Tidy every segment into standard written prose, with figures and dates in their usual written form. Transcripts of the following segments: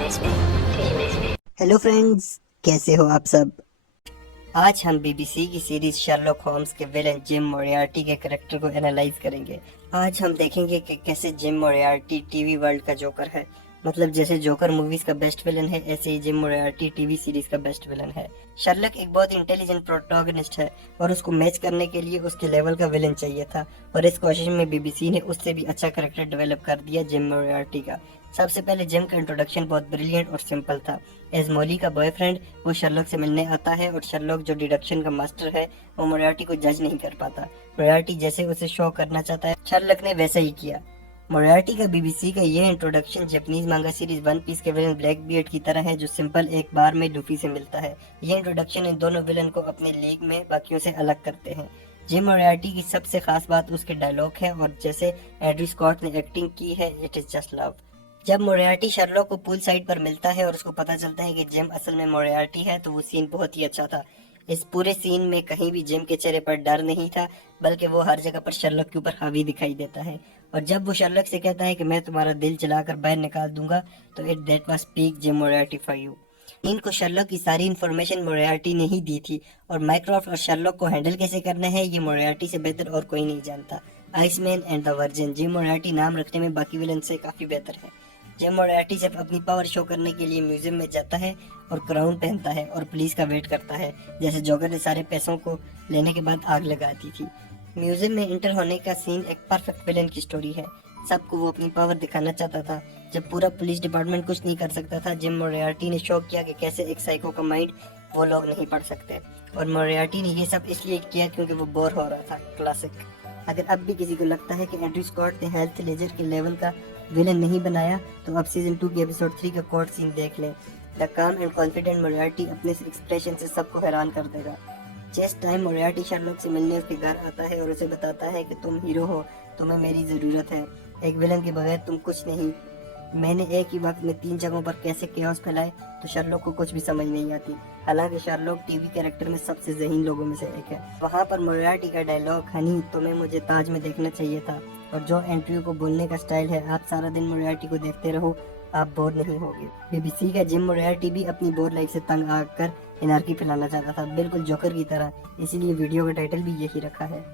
Hello friends, कैसे हो आप सब। आज हम बीबीसी की सीरीज शर्लॉक होम्स के विलेन जिम मोरियार्टी के करेक्टर को एनालाइज करेंगे। आज हम देखेंगे कि कैसे जिम मोरियार्टी टीवी वर्ल्ड का जोकर है। मतलब जैसे जोकर मूवीज का बेस्ट विलन है, ऐसे ही जिम मोरियार्टी टीवी सीरीज का बेस्ट विलन है। शर्लक एक बहुत इंटेलिजेंट प्रोटोगनिस्ट है और उसको मैच करने के लिए उसके लेवल का विलन चाहिए था, और इस कोशिश में बीबीसी ने उससे भी अच्छा करेक्टर डेवलप कर दिया जिम मोरियार्टी का। सबसे पहले जिम का इंट्रोडक्शन बहुत ब्रिलियंट और सिंपल था। एज मॉली का बॉयफ्रेंड वो शर्लॉक से मिलने आता है, और शर्लॉक जो डिडक्शन का मास्टर है वो मोरियार्टी को जज नहीं कर पाता। मोरियार्टी जैसे उसे शो करना चाहता है, शर्लॉक ने वैसा ही किया। मोरियार्टी का बीबीसी का यह इंट्रोडक्शन जापानीज मांगा सीरीज वन पीस के विलन ब्लैक बियर्ड की तरह है, जो सिंपल एक बार में लूफी से मिलता है। यह इंट्रोडक्शन इन दोनों विलन को अपने लीग में बाकियों से अलग करते हैं। जिम मोरियार्टी की सबसे खास बात उसके डायलॉग है, और जैसे एंड्रयू स्कॉट ने एक्टिंग की है, इट इज जस्ट लव। जब मोरियार्टी शर्लॉक को पूल साइड पर मिलता है और उसको पता चलता है कि जिम असल में मोरियार्टी है, तो वो सीन बहुत ही अच्छा था। इस पूरे सीन में कहीं भी जिम के चेहरे पर डर नहीं था, बल्कि वो हर जगह पर शर्लॉक के ऊपर हावी दिखाई देता है। और जब वो शर्लॉक से कहता है कि मैं तुम्हारा दिल चलाकर बाहर निकाल दूंगा, तो it that was peak gym Moriarty for you. इनको शर्लॉक की सारी इन्फॉर्मेशन मोरियार्टी ने ही दी थी, और माइक्रोफ्ट और शर्लॉक को हैंडल कैसे करना है ये मोरियार्टी से बेहतर और कोई नहीं जानता। Iceman and the virgin gym Moriarty नाम रखने में बाकी विलन से काफी बेहतर है। जिम मोरियार्टी सिर्फ अपनी पावर शो करने के लिए म्यूजियम में जाता है और क्राउन पहनता है और पुलिस का वेट करता है, जैसे जोकर ने सारे पैसों को लेने के बाद आग लगा दी थी। म्यूजियम में इंटर होने का सीन एक परफेक्ट विलेन की स्टोरी है। सबको वो अपनी पावर दिखाना चाहता था। जब पूरा पुलिस डिपार्टमेंट कुछ नहीं कर सकता था, जिम मोरियार्टी ने शो किया कि कैसे एक साइको का माइंड वो लोग नहीं पढ़ सकते। और मोरियार्टी ने ये सब इसलिए किया क्योंकि वो बोर हो रहा था। क्लासिक। अगर अब भी किसी को लगता है कि एंड्रयू स्कॉट ने हेल्थ लेजर के लेवल का विलन नहीं बनाया, तो अब सीजन 2 के एपिसोड 3 का कोर्ट सीन देख लें। द काम एंड कॉन्फिडेंट मोरियार्टी अपने एक्सप्रेशन से सबको हैरान कर देगा। चेस टाइम मोरियार्टी शर्लॉक से मिलने उसके घर आता है और उसे बताता है कि तुम हीरो हो, तुम्हें मेरी ज़रूरत है, एक विलन के बगैर तुम कुछ नहीं। मैंने एक ही वक्त में 3 जगहों पर कैसे केओस फैलाए, तो शर्लॉक को कुछ भी समझ नहीं आती। हालांकि शर्लॉक टीवी कैरेक्टर में सबसे ज़हीन लोगों में से एक है। वहाँ पर मोरियार्टी का डायलॉग, हनी तुम्हें मुझे ताज में देखना चाहिए था, और जो एंड्रयू को बोलने का स्टाइल है, आप सारा दिन मोरियार्टी को देखते रहो, आप बोर नहीं होगे। बीबीसी का जिम मोरियार्टी भी अपनी बोर लाइफ से तंग आकर एनार्की फैलाना चाहता था, बिल्कुल जोकर की तरह, इसीलिए वीडियो का टाइटल भी यही रखा है।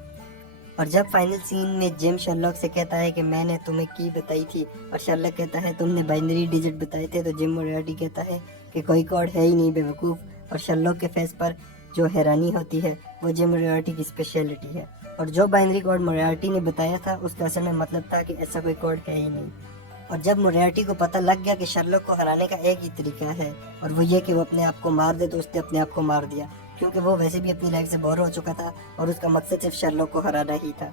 और जब फाइनल सीन में जिम शर्लॉक से कहता है कि मैंने तुम्हें की बताई थी, और शर्लॉक कहता है तुमने बाइनरी डिजिट बताए थे, तो जिम मोरियार्टी कहता है कि कोई कोड है ही नहीं बेवकूफ़। और शर्लॉक के फेस पर जो हैरानी होती है वो जिम मोरियार्टी की स्पेशलिटी है। और जो बाइनरी कोड मोरियार्टी ने बताया था उसका असल में मतलब था कि ऐसा कोई कोड है ही नहीं। और जब मोरियार्टी को पता लग गया कि शर्लॉक को हराने का एक ही तरीका है, और वो ये कि वो अपने आप को मार दे, तो उसने अपने आप को मार दिया, क्योंकि वो वैसे भी अपनी लाइफ से बोर हो चुका था और उसका मकसद सिर्फ शर्लॉक को हराना ही था।